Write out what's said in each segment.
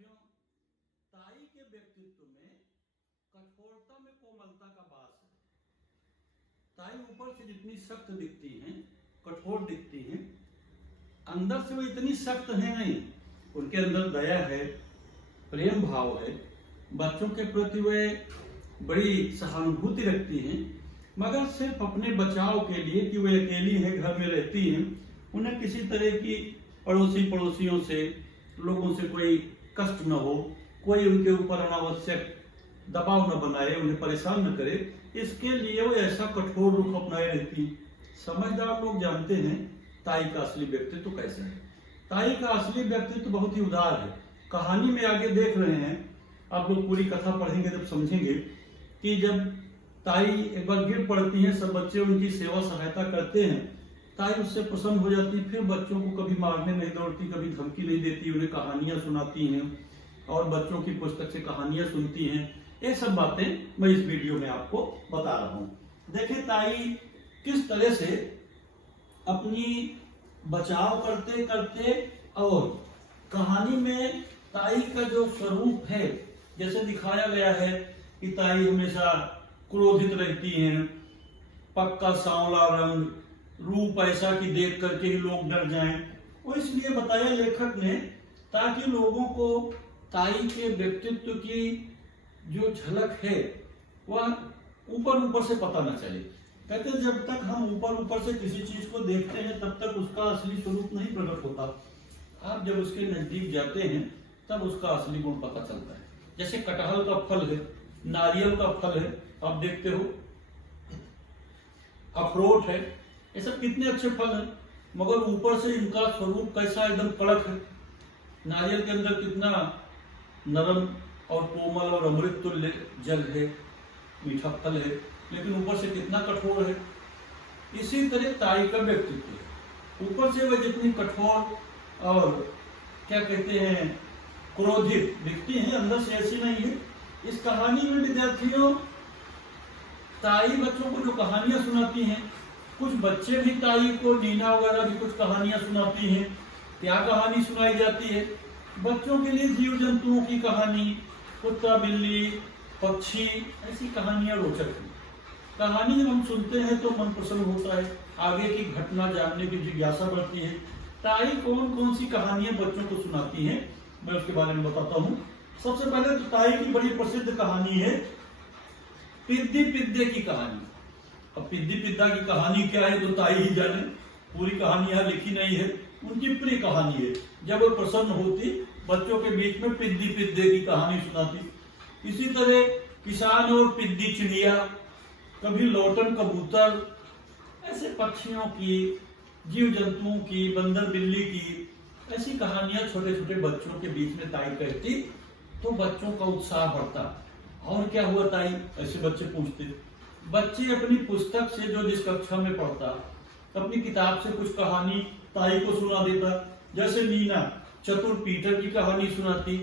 विद्यार्थियों, ताई के व्यक्तित्व में कठोरता में कोमलता का वास है। ताई ऊपर से जितनी सख्त दिखती हैं, कठोर दिखती हैं, अंदर से वो इतनी सख्त है नहीं। उनके अंदर दया है, प्रेम भाव है, बच्चों के प्रति वे बड़ी सहानुभूति रखती हैं, मगर सिर्फ अपने बचाव के लिए कि वे अकेली हैं, घर में रहती हैं, उन्हें किसी तरह की पड़ोसियों से, लोगों से कोई कष्ट न हो, कोई उनके ऊपर अनावश्यक दबाव न बनाए, उन्हें परेशान न करे, इसके लिए वो ऐसा कठोर रुख अपनाए रहती हैं। समझदार लोग जानते हैं ताई का असली व्यक्तित्व कैसा है। ताई का असली व्यक्तित्व बहुत ही उदार है। कहानी में आगे देख रहे हैं, आप लोग पूरी कथा पढ़ेंगे तब समझेंगे कि जब ताई एक बार गिर पड़ती हैं, सब बच्चे उनकी सेवा सहायता करते हैं, ताई उससे प्रसन्न हो जाती, फिर बच्चों को कभी मारने नहीं दौड़ती, कभी धमकी नहीं देती, उन्हें कहानियां सुनाती हैं और बच्चों की पुस्तक से कहानियां सुनती हैं। ये सब बातें मैं इस वीडियो में आपको बता रहा हूं। देखिए ताई किस तरह से अपनी बचाव करते करते, और कहानी में ताई का जो स्वरूप है, जैसे दिखाया गया है कि ताई हमेशा क्रोधित रहती हैं, पक्का सांवला रंग, रूप ऐसा कि देख करके ही लोग डर जाएं, वो इसलिए बताया लेखक ने ताकि लोगों को ताई के व्यक्तित्व की जो झलक है वह ऊपर ऊपर से पता न चले। कहते जब तक हम ऊपर ऊपर से किसी चीज को देखते हैं तब तक उसका असली स्वरूप नहीं प्रकट होता। आप जब उसके नजदीक जाते हैं तब उसका असली गुण पता चलता है। जैसे कटहल का फल है, नारियल का फल है, आप देखते हो, अखरोट है, ये सब कितने अच्छे फल हैं, मगर ऊपर से इनका स्वरूप कैसा एकदम कड़क है। नारियल के अंदर कितना नरम और कोमल और अमृत तुल्य जल है, मीठा फल है, लेकिन ऊपर से कितना कठोर है। इसी तरह ताई का व्यक्तित्व है, ऊपर से वह जितनी कठोर और क्या कहते हैं क्रोधित दिखती है, अंदर से ऐसी नहीं है। इस कहानी में विद्यार्थियों ताई बच्चों को जो कहानियां सुनाती हैं, कुछ बच्चे भी ताई को, नीना वगैरह भी कुछ कहानियां सुनाती हैं। क्या कहानी सुनाई जाती है? बच्चों के लिए जीव जंतुओं की कहानी, कुत्ता बिल्ली पक्षी, ऐसी कहानियां रोचक हैं। कहानी जब हम सुनते हैं तो मन प्रसन्न होता है, आगे की घटना जानने की जिज्ञासा बढ़ती है। ताई कौन कौन सी कहानियां बच्चों को सुनाती हैं, मैं उसके बारे में बताता हूँ। सबसे पहले तो ताई की बड़ी प्रसिद्ध कहानी है पिद्दी पिद्दे की कहानी। अब पिद्दी पिद्दा की कहानी क्या है तो ताई ही जाने, पूरी कहानी यहाँ लिखी नहीं है, उनकी प्रिय कहानी है। जब वो प्रसन्न होती बच्चों के बीच में पिद्दी पिद्दे की कहानी सुनाती। इसी तरह किसान और पिद्दी चिड़िया, कभी लौटन कबूतर, ऐसे पक्षियों की, जीव जंतुओं की, बंदर बिल्ली की, ऐसी कहानियां छोटे छोटे बच्चों के बीच में ताई कहती तो बच्चों का उत्साह बढ़ता। और क्या हुआ ताई, ऐसे बच्चे पूछते। बच्चे अपनी पुस्तक से जो जिस कक्षा में पढ़ता, अपनी किताब से कुछ कहानी ताई को सुना देता। जैसे नीना चतुर पीटर की कहानी सुनाती,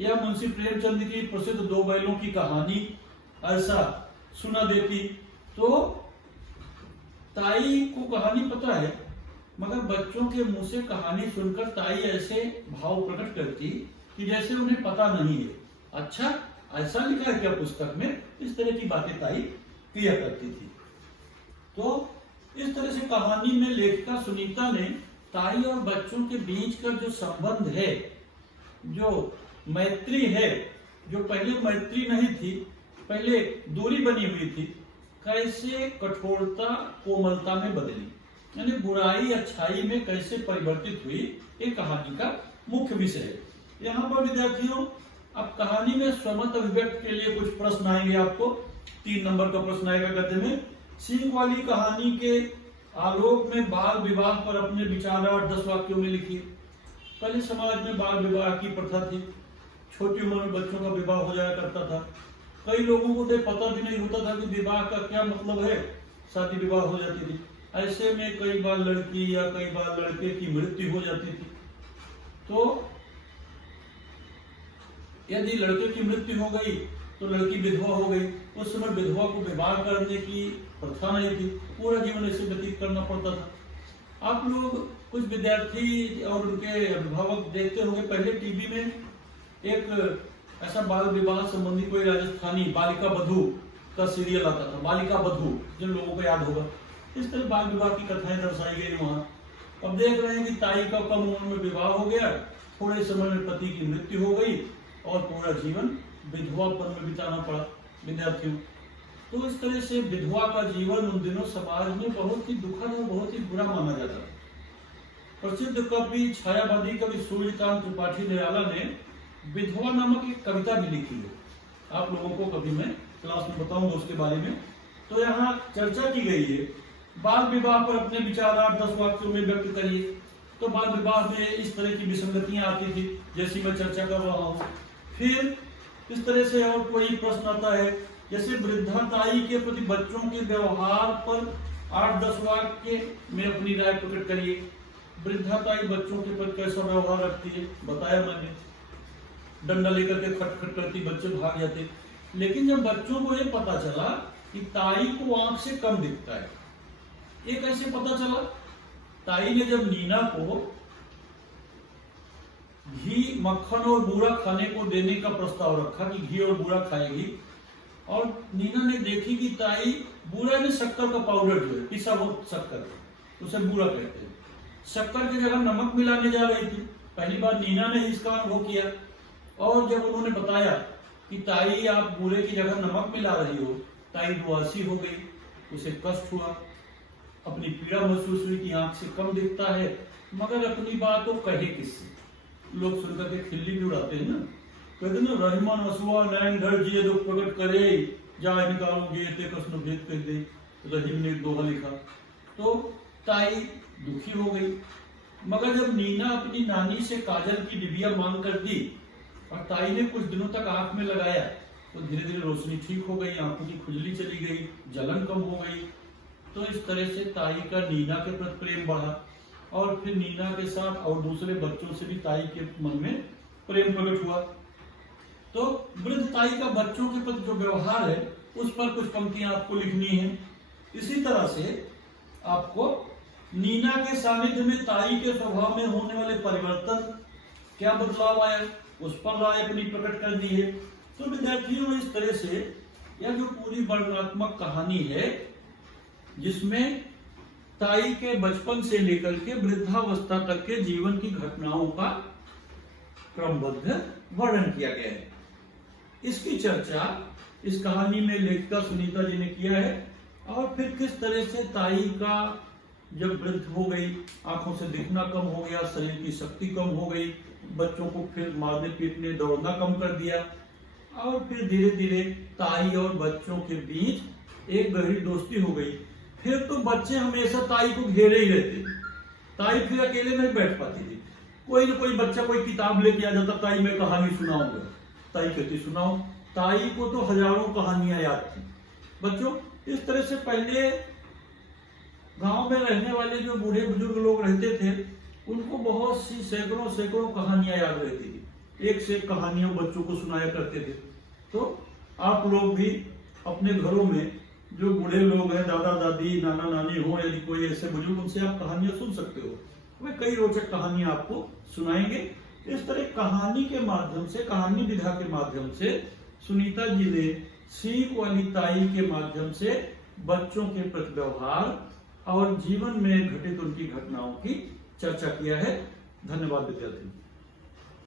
या मुंशी प्रेमचंद की प्रसिद्ध दो बैलों की कहानी ऐसा सुना देती। तो ताई को कहानी पता है, मगर बच्चों के मुंह से कहानी सुनकर ताई ऐसे भाव प्रकट करती कि जैसे उन्हें पता नहीं है। अच्छा ऐसा लिखा है क्या पुस्तक में, इस तरह की बातें ताई किया करती थी। तो इस तरह से कहानी में लेखिका सुनीता ने ताई और बच्चों के बीच का जो संबंध है, जो मैत्री है, जो पहले मैत्री नहीं थी, पहले दूरी बनी हुई थी, कैसे कठोरता कोमलता में बदली, यानी बुराई अच्छाई में कैसे परिवर्तित हुई, ये कहानी का मुख्य विषय है। यहाँ पर विद्यार्थियों अब कहानी में स्वमत अभिव्यक्त के लिए कुछ प्रश्न आएंगे आपको। 3 नंबर का प्रश्न आएगा गद्य में। सीख वाली कहानी के आलोक में बाल विवाह पर अपने विचार और 10 वाक्यों में लिखिए। पहले समाज में बाल विवाह की प्रथा थी, छोटी उम्र में बच्चों का विवाह हो जाया करता था। कई लोगों को तो पता भी नहीं होता था कि विवाह का क्या मतलब है, शादी विवाह हो जाती थी। ऐसे में कई बार लड़की या कई बार लड़के की मृत्यु हो जाती थी। तो यदि लड़के की मृत्यु हो गई तो लड़की विधवा हो गई। उस समय विधवा को विवाह करने की प्रथा नहीं थी, पूरा जीवन ऐसे व्यतीत करना पड़ता था। आप लोग कुछ विद्यार्थी और उनके अभिभावक देखते होंगे, पहले टीवी में एक ऐसा बाल विवाह संबंधी कोई राजस्थानी बालिका बधू का सीरियल आता था, बालिका बधू, जिन लोगों को याद होगा। इस तरह बाल विवाह की कथाएं दर्शाई गई वहां। अब देख रहे हैं कि ताई का कम उम्र में विवाह हो गया, थोड़े समय में पति की मृत्यु हो गई और पूरा जीवन विधवापन में बिताना पड़ा विद्यार्थियों। तो इस तरह से विधवा का जीवन उन दिनों समाज में बहुत ही दुखद और बहुत ही बुरा माना जाता था। प्रसिद्ध कवि छायावादी कवि सूर्यकांत त्रिपाठी निराला ने विधवा नामक एक कविता भी लिखी है। आप लोगों को कभी मैं क्लास में बताऊंगा उसके बारे में। तो यहाँ चर्चा की गई है, बाल विवाह पर अपने विचार 8-10 वाक्यों में व्यक्त करिए। तो बाल विवाह में इस तरह की विसंगतियां आती थी, जैसी मैं चर्चा कर रहा हूँ। फिर इस तरह से और कोई प्रश्न आता है, जैसे वृद्धा ताई के प्रति बच्चों के व्यवहार पर 8-10 वाक्य में अपनी राय प्रकट करिए। वृद्धा ताई बच्चों के प्रति कैसा व्यवहार रखती है, बताया मैंने। डंडा लेकर के खटखट करती, बच्चे भाग जाते। लेकिन जब बच्चों को ये पता चला कि ताई को आंख से कम दिखता है, ये कैसे पता चला? ताई ने जब नीना को घी, मक्खन और बूरा खाने को देने का प्रस्ताव रखा कि घी और बूरा खाएगी, और नीना ने देखी कि ताई बूरा में शक्कर का पाउडर जो है, पिसा हुआ शक्कर, उसे बूरा कहते हैं, शक्कर की जगह नमक मिलाने जा रही थी। पहली बार नीना ने इसका अनुभव किया, और जब उन्होंने बताया कि ताई आप बूरे की जगह नमक मिला रही हो, ताई दुआसी हो गई, उसे कष्ट हुआ, अपनी पीड़ा महसूस हुई कि आंख से कम दिखता है, मगर अपनी बात वो कहे किससे? लोग सुनकर के खिल्ली भी उड़ाते हैं ना, कहते ना, रहमान असुआ नैन ढर जिए दुख प्रकट करे, जाए निकालोगे ते कृष्ण भेद कह दे, रहीम ने दोहा लिखा। तो ताई दुखी हो गई, मगर जब नीना अपनी नानी से काजल की डिबिया मांग कर दी और ताई ने कुछ दिनों तक आंख में लगाया, तो धीरे धीरे रोशनी ठीक हो गई, आंखों की खुजली चली गई, जलन कम हो गई। तो इस तरह से ताई का नीना के प्रति प्रेम बढ़ा, और फिर नीना के साथ और दूसरे बच्चों से भी ताई के मन में प्रेम प्रकट हुआ। तो वृद्ध ताई का बच्चों के प्रति जो व्यवहार है, उस पर कुछ पंक्तियां आपको लिखनी है। इसी तरह से आपको नीना के सानिध्य में ताई के स्वभाव में होने वाले परिवर्तन, क्या बदलाव आया, उस पर राय अपनी प्रकट कर दी है। तो विद्यार्थियों, इस तरह से यह जो पूरी वर्णनात्मक कहानी है, जिसमें ताई के बचपन से लेकर के वृद्धावस्था तक के जीवन की घटनाओं का क्रमबद्ध वर्णन किया गया है, इसकी चर्चा इस कहानी में लेखिका सुनीता जी ने किया है। और फिर किस तरह से ताई का जब वृद्ध हो गई, आंखों से दिखना कम हो गया, शरीर की शक्ति कम हो गई, बच्चों को फिर मारने पीटने दौड़ना कम कर दिया, और फिर धीरे धीरे ताई और बच्चों के बीच एक गहरी दोस्ती हो गई। फिर तो बच्चे हमेशा ताई को घेरे ही रहते, ताई फिर अकेले नहीं बैठ पाती थी। कोई ना कोई बच्चा कोई किताब लेके आ जाता, ताई मैं कहानी सुनाऊंगा, ताई कहती सुनाओ। ताई को तो हजारों कहानियां याद थी। बच्चों, इस तरह से पहले गांव में रहने वाले जो बूढ़े बुजुर्ग लोग रहते थे, उनको बहुत सी सैकड़ों कहानियां याद रहती थी, एक से एक कहानियां बच्चों को सुनाया करते थे। तो आप लोग भी अपने घरों में जो बूढ़े लोग हैं, दादा दादी नाना नानी हो, यदि कोई ऐसे बुजुर्ग, उनसे आप कहानियां सुन सकते हो। वे कई रोचक कहानियां आपको सुनाएंगे। इस तरह कहानी के माध्यम से, कहानी विधा के माध्यम से सुनीता जी ने सीख वाली ताई के माध्यम से बच्चों के प्रति व्यवहार और जीवन में घटित उनकी घटनाओं की चर्चा किया है। धन्यवाद विद्यार्थी।